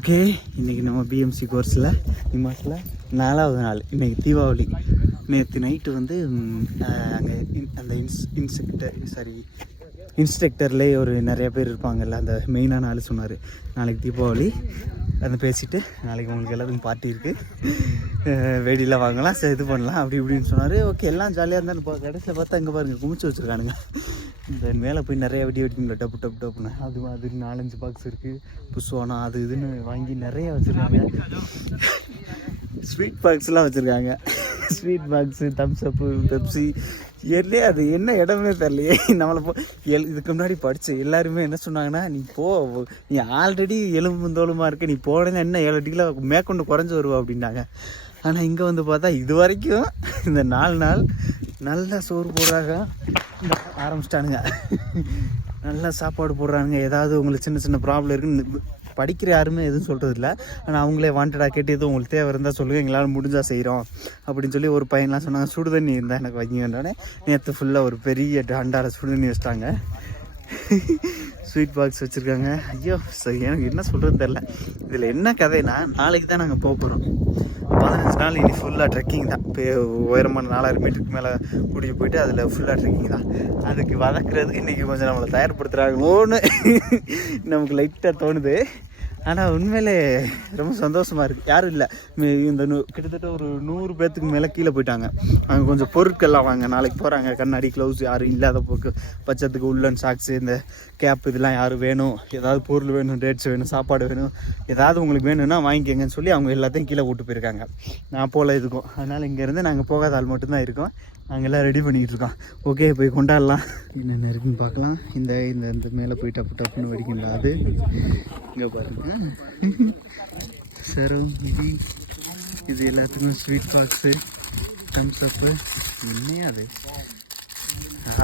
Okay, இன்றைக்கி நம்ம BMC கோர்ஸில் இம்மாட்டில் 4வது நாள். இன்றைக்கி தீபாவளி. நேற்று நைட்டு வந்து அங்கே அந்த இன்ஸ்ட்ரக்டர்லேயே ஒரு நிறைய பேர் இருப்பாங்கல்ல, அந்த மெயினான ஆள் சொன்னார், நாளைக்கு தீபாவளி அதை பேசிவிட்டு நாளைக்கு உங்களுக்கு எல்லாத்துக்கும் பார்ட்டி இருக்குது, வெடிலாம் வாங்கலாம், இது பண்ணலாம் அப்படி இப்படின்னு சொன்னார். ஓகே, எல்லாம் ஜாலியாக இருந்தாலும் கடைசியில் பார்த்தா இங்கே பாருங்கள் குமிச்சு வச்சுருக்கானுங்க. இந்த மேலே போய் நிறைய வெடிங்களா டப்பு டப்பு டப்புன்னு அது 4-5 பாக்ஸ் இருக்குது. புஷ்வானம் அது இதுன்னு வாங்கி நிறைய வச்சுருக்காங்க. ஸ்வீட் பாக்ஸ்லாம் வச்சுருக்காங்க. ஸ்வீட் பாக்ஸு, தம்ஸ்அப்பு, பெப்சி, எல்லையே அது என்ன இடமே தெரியலையே. நம்மளை இதுக்கு முன்னாடி படித்து எல்லாருமே என்ன சொன்னாங்கன்னா, நீ ஆல்ரெடி எலும்பு தோலுமாக இருக்க, நீ போனேன்னா என்ன 7-8 கிலோ மேற்கொண்டு குறைஞ்சி வருவா அப்படின்னாங்க. ஆனால் இங்கே வந்து பார்த்தா இது வரைக்கும் இந்த 4 நாள் நல்லா சோறு போடுறாங்க, ஆரம்பிச்சிட்டானுங்க. நல்லா சாப்பாடு போடுறானுங்க. ஏதாவது உங்களுக்கு சின்ன சின்ன ப்ராப்ளம் இருக்குன்னு படிக்கிற யாருமே எதுவும் சொல்கிறது இல்லை. ஆனால் அவங்களே வாண்டடாக கேட்டு எதுவும் உங்களுக்கு தேவை இருந்தால் சொல்லுங்கள், எங்களால் முடிஞ்சால் செய்கிறோம் அப்படின்னு சொல்லி ஒரு பையன்லாம் சொன்னாங்க. சுடு தண்ணி இருந்தால் எனக்கு வைங்கன்னே நேற்று ஃபுல்லாக ஒரு பெரிய அண்டார சுடு தண்ணி வச்சிட்டாங்க. ஸ்வீட் பாக்ஸ் வச்சுருக்காங்க. ஐயோ சரி, எனக்கு என்ன சொல்கிறதுன்னு தெரில. இதில் என்ன கதைனா, நாளைக்கு தான் நாங்கள் போக போகிறோம். 15 நாள் இனி ஃபுல்லாக ட்ரெக்கிங் தான். இப்போ உயரமான 4000 மீட்டருக்கு மேலே கூட்டிகிட்டு போயிட்டு அதில் ஃபுல்லாக ட்ரெக்கிங் தான். அதுக்கு வதக்குறதுக்கு இன்றைக்கி கொஞ்சம் நம்மளை தயார்படுத்துகிறாங்களோன்னு நமக்கு லைட்டாக தோணுது. ஆனால் உண்மையிலே ரொம்ப சந்தோஷமாக இருக்குது. யாரும் இல்லை, இந்த கிட்டத்தட்ட ஒரு 100 பேர்த்துக்கு மேலே கீழே போயிட்டாங்க. அங்கே கொஞ்சம் பொருட்கள்லாம் வாங்க நாளைக்கு போகிறாங்க. கண்ணாடி, க்ளவுஸ் யாரும் இல்லாத போக்கு பட்சத்துக்கு உள்ளன் சாக்ஸு, இந்த கேப் இதெல்லாம் யாரும் வேணும், ஏதாவது பொருள் வேணும், டேட்ஸ் வேணும், சாப்பாடு வேணும், ஏதாவது உங்களுக்கு வேணும்னா வாங்கிக்கங்கன்னு சொல்லி அவங்க எல்லாத்தையும் கீழே விட்டு போயிருக்காங்க. நான் போல் இதுக்கும். அதனால் இங்கேருந்து நாங்கள் போகாத ஆள் மட்டும்தான் இருக்கோம். நாங்கள் எல்லாம் ரெடி பண்ணிக்கிட்டு இருக்கோம். ஓகே, போய் கொண்டாடலாம். என்னென்ன இருக்குன்னு பார்க்கலாம். இந்த இந்த மேலே போய் டப்பு டப்புன்னு வெடிக்கல. அது இங்கே பாருங்க, சரம் இது எல்லாத்துக்கும் ஸ்வீட் பாக்ஸு, தம்ஸ்அப்பு, இன்னே அது.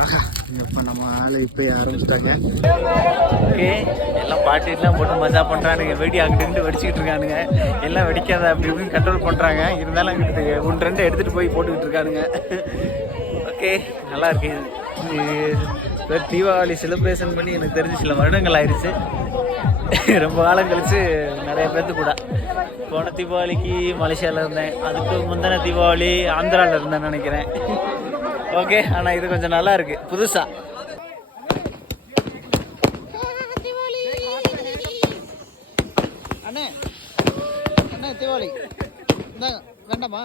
ஆஹா, இப்போ நம்ம ஆளை இப்போ ஆரம்பிச்சிட்டாங்க. ஓகே, எல்லாம் பாட்டிலாம் போட்டு மஜா பண்ணுறானுங்க. வெடி அங்கிட்டு வெடிச்சிக்கிட்டு இருக்கானுங்க. எல்லாம் வெடிக்காத அப்படி இப்படின்னு கண்ட்ரோல் பண்ணுறாங்க. இருந்தாலும் அங்கிட்டு 1-2 எடுத்துகிட்டு போய் போட்டுக்கிட்டு இருக்கானுங்க. ஓகே, நல்லா இருக்கு. இது தீபாவளி செலிப்ரேஷன் பண்ணி எனக்கு தெரிஞ்சு சில வருடங்கள் ஆயிடுச்சு. ரொம்ப காலம் கழிச்சு நிறைய பேர்த்து கூட. போன தீபாவளிக்கு மலேசியாவில் இருந்தேன். அதுக்கு முந்தின தீபாவளி ஆந்திராவில் இருந்தேன்னு நினைக்கிறேன். ஓகே, ஆனால் இது கொஞ்சம் நல்லா இருக்கு புதுசா. அண்ணே அண்ணே தீபாவளி வேண்டாமா?